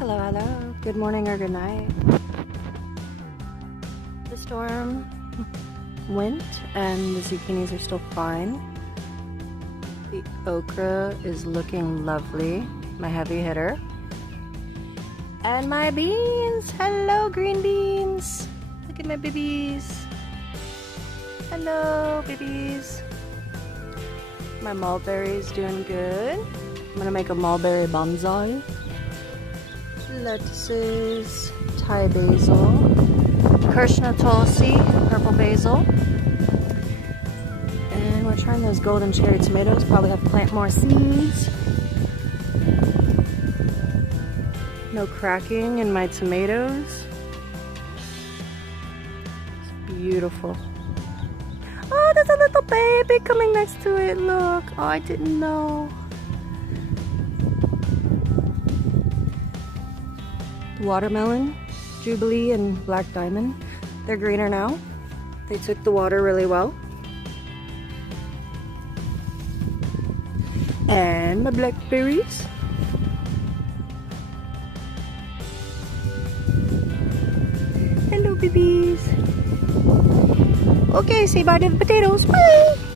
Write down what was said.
Hello, hello. Good morning or good night. The storm went and the zucchinis are still fine. The okra is looking lovely, my heavy hitter. And my beans! Hello, green beans! Look at my babies! Hello, babies! My mulberry's doing good. I'm gonna make a mulberry bonsai. Lettuces, Thai basil, Krishna Tulsi, purple basil. And we're trying those golden cherry tomatoes. Probably have to plant more seeds. No cracking in my tomatoes. It's beautiful. Oh, there's a little baby coming next to it. Look. Oh, I didn't know. Watermelon, Jubilee, and Black Diamond. They're greener now. They took the water really well. And my blackberries. Hello, babies. Okay, say bye to the potatoes. Bye.